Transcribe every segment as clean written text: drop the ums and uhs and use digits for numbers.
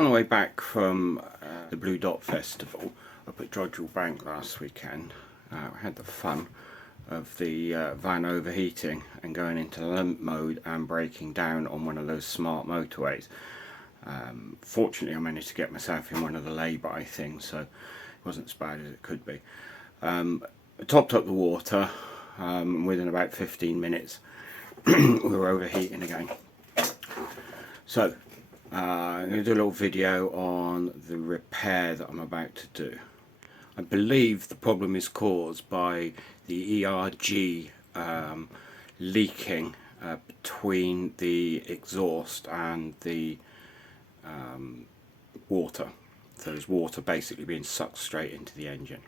On the way back from the Blue Dot Festival up at Drodgell Bank last weekend, I had the fun of the van overheating and going into limp mode and breaking down on one of those smart motorways. Fortunately, I managed to get myself in one of the lay-by things, so it wasn't as bad as it could be. I topped up the water. Within about 15 minutes we were overheating again. So I'm going to do a little video on the repair that I'm about to do. I believe the problem is caused by the EGR leaking between the exhaust and the water. So there's water basically being sucked straight into the engine.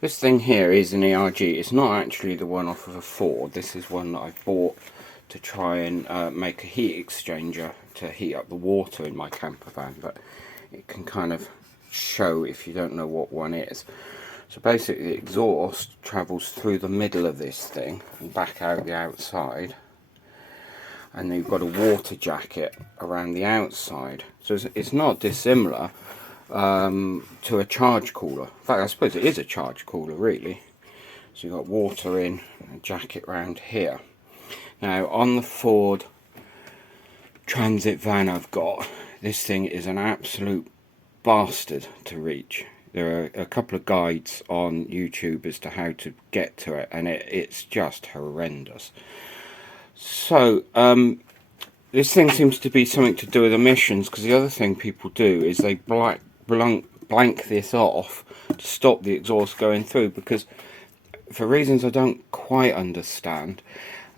This thing here is an ERG. It's not actually the one off of a Ford. This is one that I bought to try and make a heat exchanger to heat up the water in my camper van, but it can kind of show if you don't know what one is. So basically the exhaust travels through the middle of this thing and back out the outside, and then you've got a water jacket around the outside. So it's not dissimilar to a charge cooler. In fact, I suppose it is a charge cooler really. So you've got water in, a jacket round here. Now on the Ford Transit van I've got, this thing is an absolute bastard to reach. There are a couple of guides on YouTube as to how to get to it, and it's just horrendous. So this thing seems to be something to do with emissions, because the other thing people do is they blank this off to stop the exhaust going through, because for reasons I don't quite understand,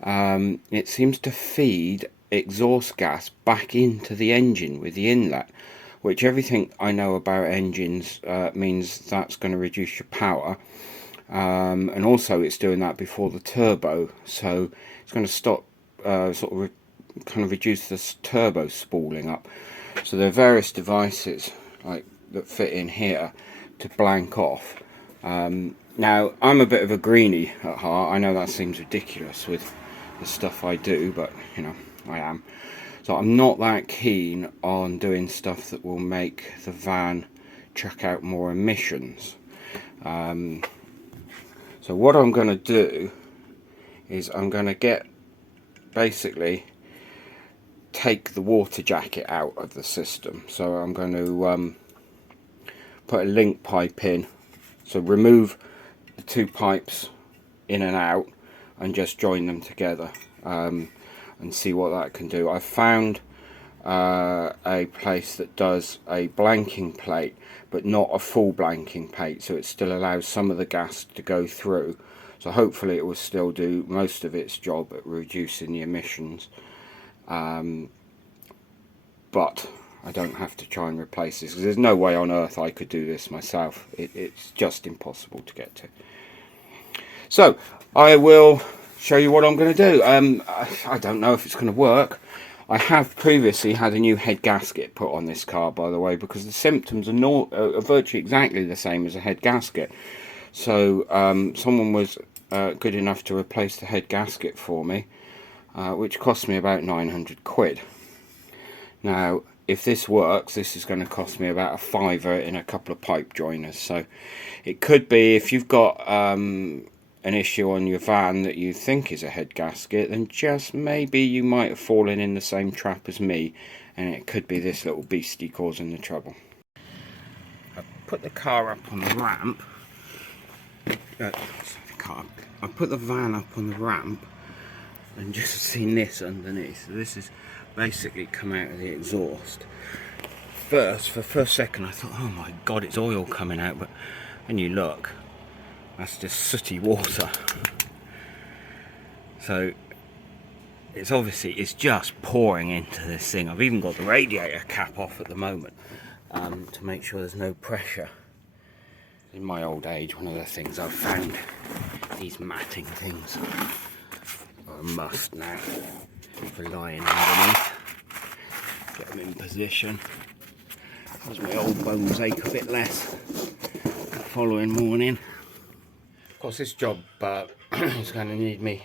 it seems to feed exhaust gas back into the engine with the inlet, which everything I know about engines means that's going to reduce your power, and also it's doing that before the turbo, so it's going to stop kind of reduce the turbo spooling up. So there are various devices like that fit in here to blank off. Now I'm a bit of a greenie at heart. I know that seems ridiculous with the stuff I do, but you know, I am. So I'm not that keen on doing stuff that will make the van chuck out more emissions. So what I'm going to do is I'm going to basically take the water jacket out of the system. So I'm going to put a link pipe in, so remove the two pipes in and out and just join them together, and see what that can do. I found a place that does a blanking plate, but not a full blanking plate, so it still allows some of the gas to go through. So hopefully it will still do most of its job at reducing the emissions, but I don't have to try and replace this, because there's no way on earth I could do this myself. It's just impossible to get to. So I will show you what I'm going to do. I don't know if it's going to work. I have previously had a new head gasket put on this car, by the way, because the symptoms are virtually exactly the same as a head gasket. So someone was good enough to replace the head gasket for me, which cost me about 900 quid. Now if this works, this is going to cost me about a fiver in a couple of pipe joiners. So it could be, if you've got an issue on your van that you think is a head gasket, then just maybe you might have fallen in the same trap as me, and it could be this little beastie causing the trouble. I put the car up on the ramp. I put the van up on the ramp and just seen this underneath. So this is basically come out of the exhaust. For the first second I thought, oh my god, it's oil coming out, but when you look, that's just sooty water. So it's just pouring into this thing. I've even got the radiator cap off at the moment to make sure there's no pressure In my old age, one of the things I've found, these matting things are a must now for lying underneath. Get them in position. As my old bones ache a bit less the following morning. Of course, this job is going to need me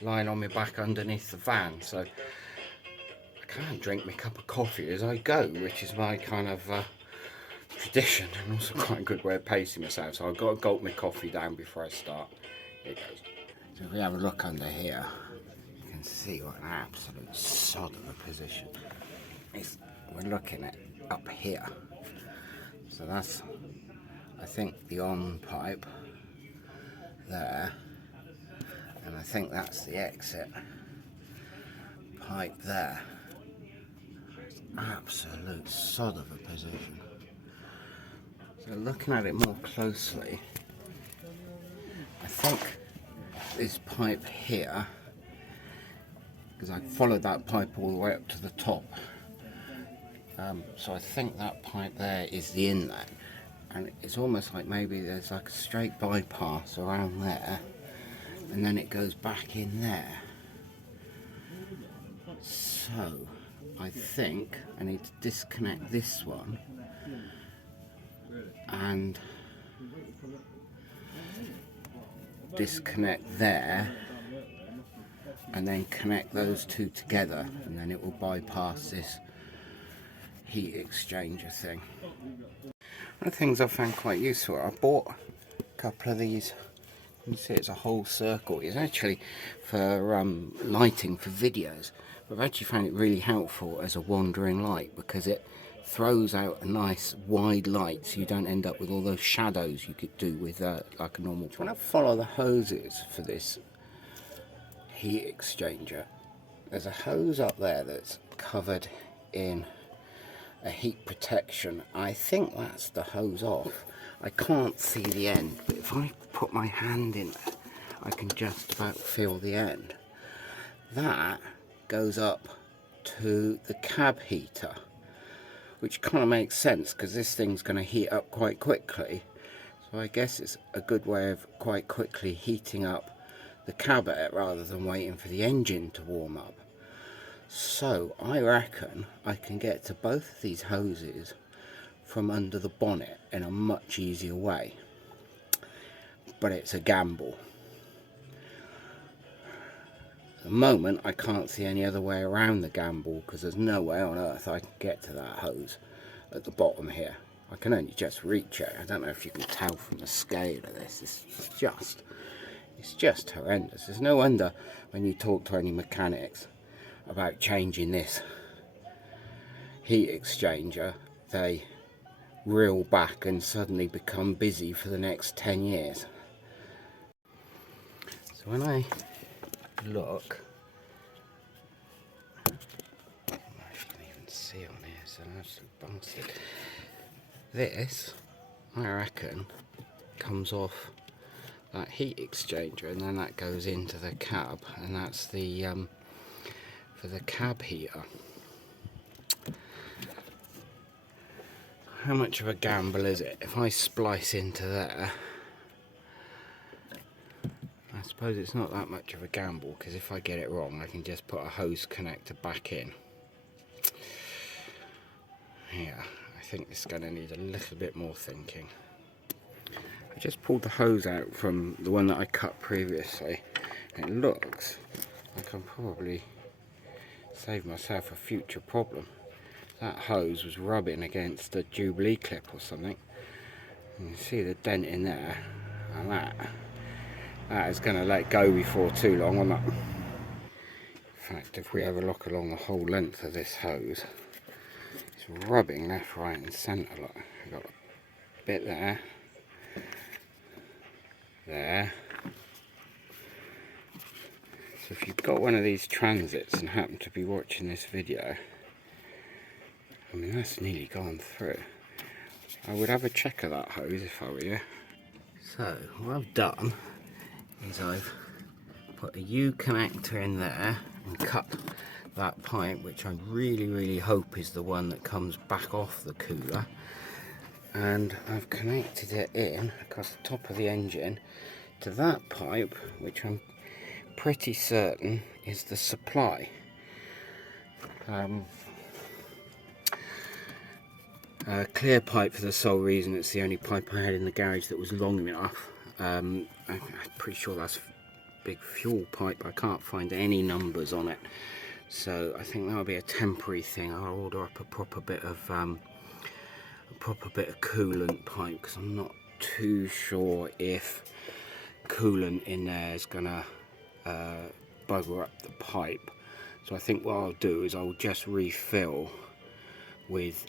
lying on my back underneath the van, so I can't drink my cup of coffee as I go, which is my kind of tradition, and also quite a good way of pacing myself. So I've got to gulp my coffee down before I start. Here it goes. So if we have a look under here, you can see what an absolute sod of a position. We're looking at up here. So that's, I think, the on pipe there, and I think that's the exit pipe there. It's absolute sod of a position. So looking at it more closely, I think this pipe here, because I followed that pipe all the way up to the top, so I think that pipe there is the inlet, and it's almost like maybe there's like a straight bypass around there, and then it goes back in there. So I think I need to disconnect this one and disconnect there, and then connect those two together, and then it will bypass this heat exchanger thing. One of the things I found quite useful, I bought a couple of these. You can see it's a whole circle. It's actually for lighting for videos, but I've actually found it really helpful as a wandering light, because it throws out a nice wide light, so you don't end up with all those shadows you could do with like a normal. When I follow the hoses for this heat exchanger, there's a hose up there that's covered in a heat protection. I think that's the hose off. I can't see the end, but if I put my hand in there, I can just about feel the end. That goes up to the cab heater, which kind of makes sense because this thing's going to heat up quite quickly. So I guess it's a good way of quite quickly heating up the cab air rather than waiting for the engine to warm up. So I reckon I can get to both of these hoses from under the bonnet in a much easier way, but it's a gamble. At the moment I can't see any other way around the gamble, because there's no way on earth I can get to that hose at the bottom here. I can only just reach it. I don't know if you can tell from the scale of this. It's just horrendous. There's no wonder when you talk to any mechanics about changing this heat exchanger, they reel back and suddenly become busy for the next 10 years. So when I look, I can even see on here, so I'm an absolute bastard. This, I reckon, comes off that heat exchanger, and then that goes into the cab, and that's the for the cab heater. How much of a gamble is it? If I splice into there, I suppose it's not that much of a gamble, because if I get it wrong I can just put a hose connector back in. Yeah, I think this is going to need a little bit more thinking. I just pulled the hose out from the one that I cut previously, and it looks like I'll probably save myself a future problem. That hose was rubbing against a Jubilee clip or something. You can see the dent in there, and that is going to let go before too long, isn't it? In fact, if we have a look along the whole length of this hose, it's rubbing left, right and centre. Look, we've got a bit there, there. So if you've got one of these transits and happen to be watching this video, I mean, that's nearly gone through. I would have a check of that hose if I were you. So what I've done is I've put a U connector in there and cut that pipe, which I really hope is the one that comes back off the cooler, and I've connected it in across the top of the engine to that pipe, which I'm pretty certain is the supply. Clear pipe for the sole reason it's the only pipe I had in the garage that was long enough. I'm pretty sure that's a big fuel pipe. I can't find any numbers on it, so I think that'll be a temporary thing. I'll order up a proper bit of coolant pipe, because I'm not too sure if coolant in there is gonna bugger up the pipe. So I think what I'll do is I'll just refill with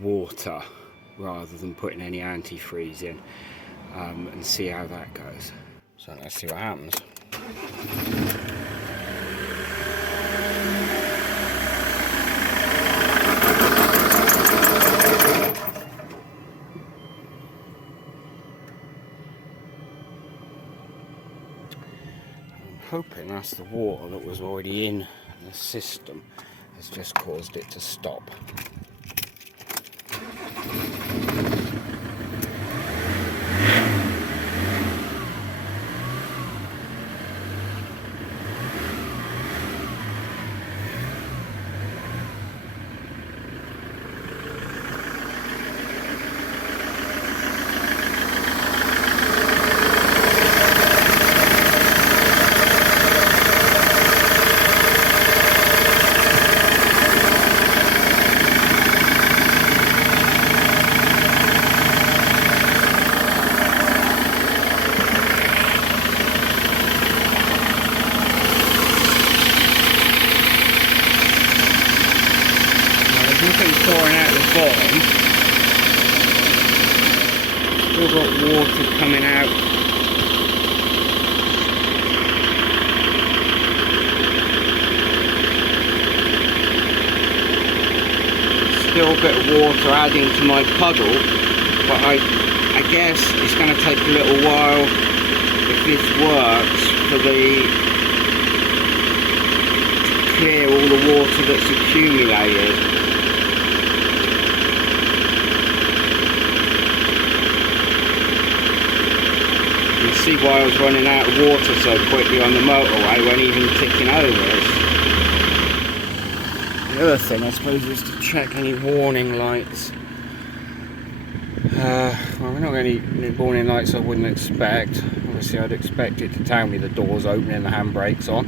water rather than putting any antifreeze in, and see how that goes. So let's see what happens. I'm hoping that's the water that was already in the system has just caused it to stop. Pouring out the bottom, still got water coming out. Still a bit of water adding to my puddle, but I guess it's going to take a little while, if this works, for to clear all the water that's accumulated. See why I was running out of water so quickly on the motorway when even ticking over. The other thing I suppose is to check any warning lights. Well, we're not any warning lights I wouldn't expect. Obviously I'd expect it to tell me the door's open and the handbrake's on.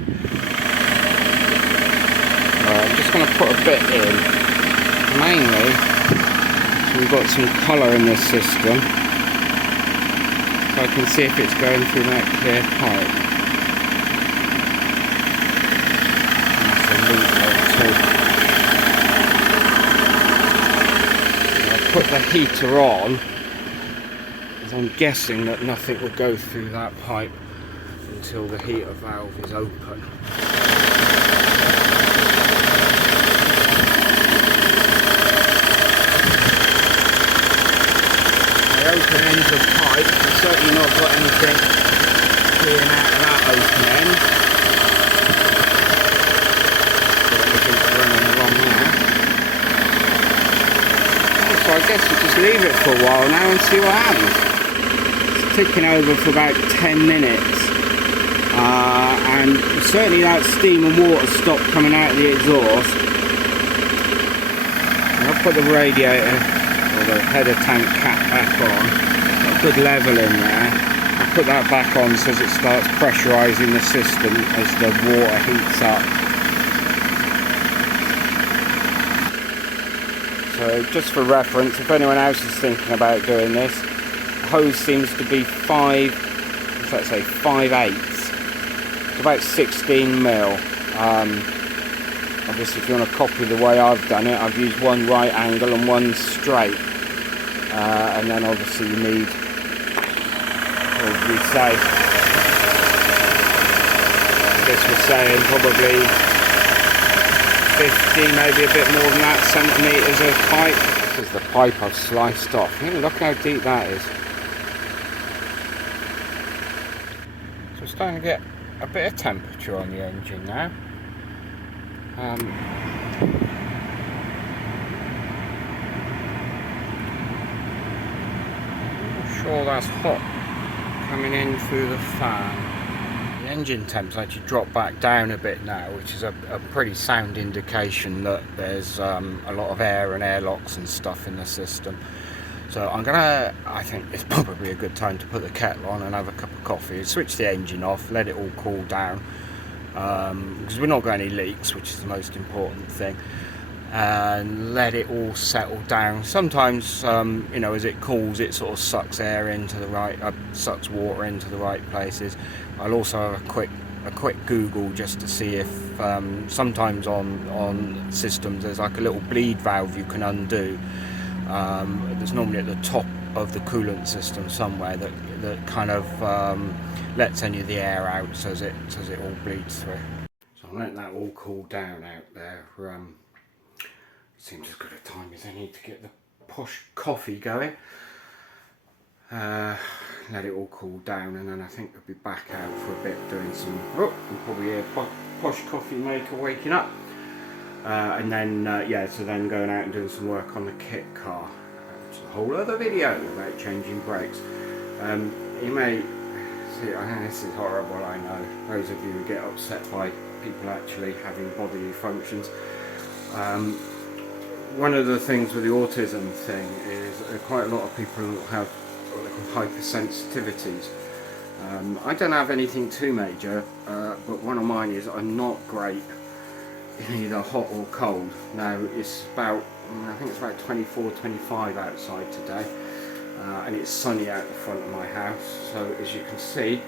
I'm just going to put a bit in, mainly so we've got some colour in this system. So I can see if it's going through that clear pipe. I'll put the heater on, as I'm guessing that nothing will go through that pipe until the heater valve is open. Open ends of pipe, I've certainly not got anything clearing out of that open end. Everything's running along there. So I guess we'll just leave it for a while now and see what happens. It's ticking over for about 10 minutes. And certainly that steam and water stopped coming out of the exhaust. And I'll put the radiator the header tank cap back on. Got a good level in there. I'll put that back on so as it starts pressurising the system as the water heats up. So just for reference, if anyone else is thinking about doing this, the hose seems to be 5/8. It's about 16 mil. Obviously if you want to copy the way I've done it, I've used one right angle and one straight. And then obviously you need, what would we say, I guess we're saying probably 50, maybe a bit more than that, centimetres of pipe. This is the pipe I've sliced off. Look how deep that is. So it's starting to get a bit of temperature on the engine now. sure that's hot coming in through the fan. The engine temp's actually dropped back down a bit now, which is a pretty sound indication that there's a lot of air and airlocks and stuff in the system. So I think it's probably a good time to put the kettle on and have a cup of coffee, switch the engine off, let it all cool down, because we're not got any leaks, which is the most important thing, and let it all settle down. Sometimes, you know, as it cools, it sort of sucks air into the right, sucks water into the right places. I'll also have a quick Google just to see if sometimes on systems there's like a little bleed valve you can undo. There's normally at the top of the coolant system somewhere that kind of lets any of the air out so as it all bleeds through. So I'm letting that all cool down out there. Seems as good a time as any to get the posh coffee going. Let it all cool down, and then I think we'll be back out for a bit doing some, you'll probably hear posh coffee maker waking up. And then, yeah, so then going out and doing some work on the kit car. It's a whole other video about changing brakes. You may see, I know this is horrible, I know. Those of you who get upset by people actually having bodily functions. One of the things with the autism thing is quite a lot of people have what they call hypersensitivities. I don't have anything too major, but one of mine is I'm not great in either hot or cold. Now it's about, I think it's about 24, 25 outside today, and it's sunny out the front of my house, so as you can see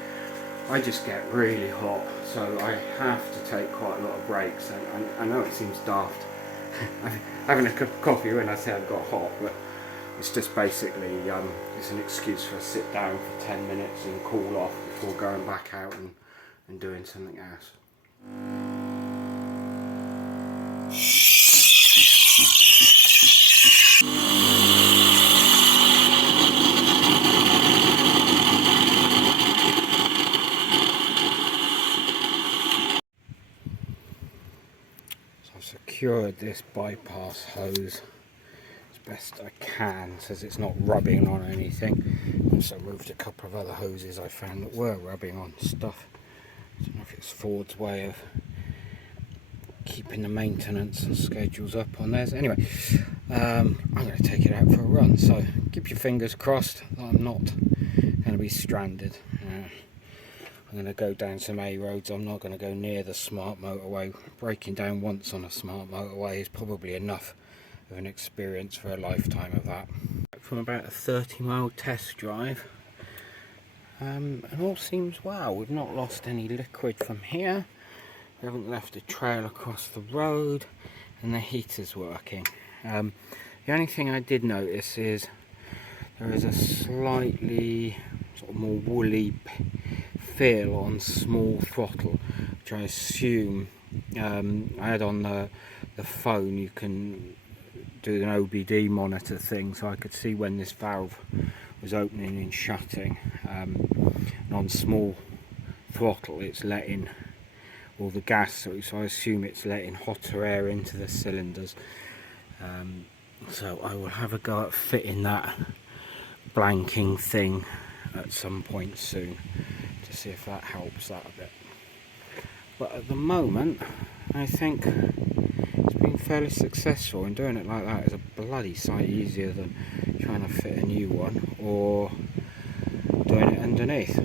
I just get really hot, so I have to take quite a lot of breaks, and I know it seems daft having a cup of coffee when I say I've got hot, but it's just basically it's an excuse for a sit down for 10 minutes and cool off before going back out and doing something else. So I've secured this bypass hose as best I can so it's not rubbing on anything. Also moved a couple of other hoses I found that were rubbing on stuff. I don't know if it's Ford's way of keeping the maintenance and schedules up on theirs. Anyway, I'm going to take it out for a run, so keep your fingers crossed that I'm not going to be stranded. I'm going to go down some A roads. I'm not going to go near the smart motorway. Breaking down once on a smart motorway is probably enough of an experience for a lifetime of that. From about a 30-mile test drive, and all seems well. We've not lost any liquid from here. We haven't left a trail across the road, and the heater's working. The only thing I did notice is there is a slightly sort of more woolly feel on small throttle, which I assume I had on the phone. You can do an OBD monitor thing, so I could see when this valve was opening and shutting, and on small throttle it's letting all the gas through, so I assume it's letting hotter air into the cylinders. So I will have a go at fitting that blanking thing at some point soon to see if that helps that a bit. But at the moment I think it's been fairly successful, and doing it like that is a bloody sight easier than trying to fit a new one or doing it underneath.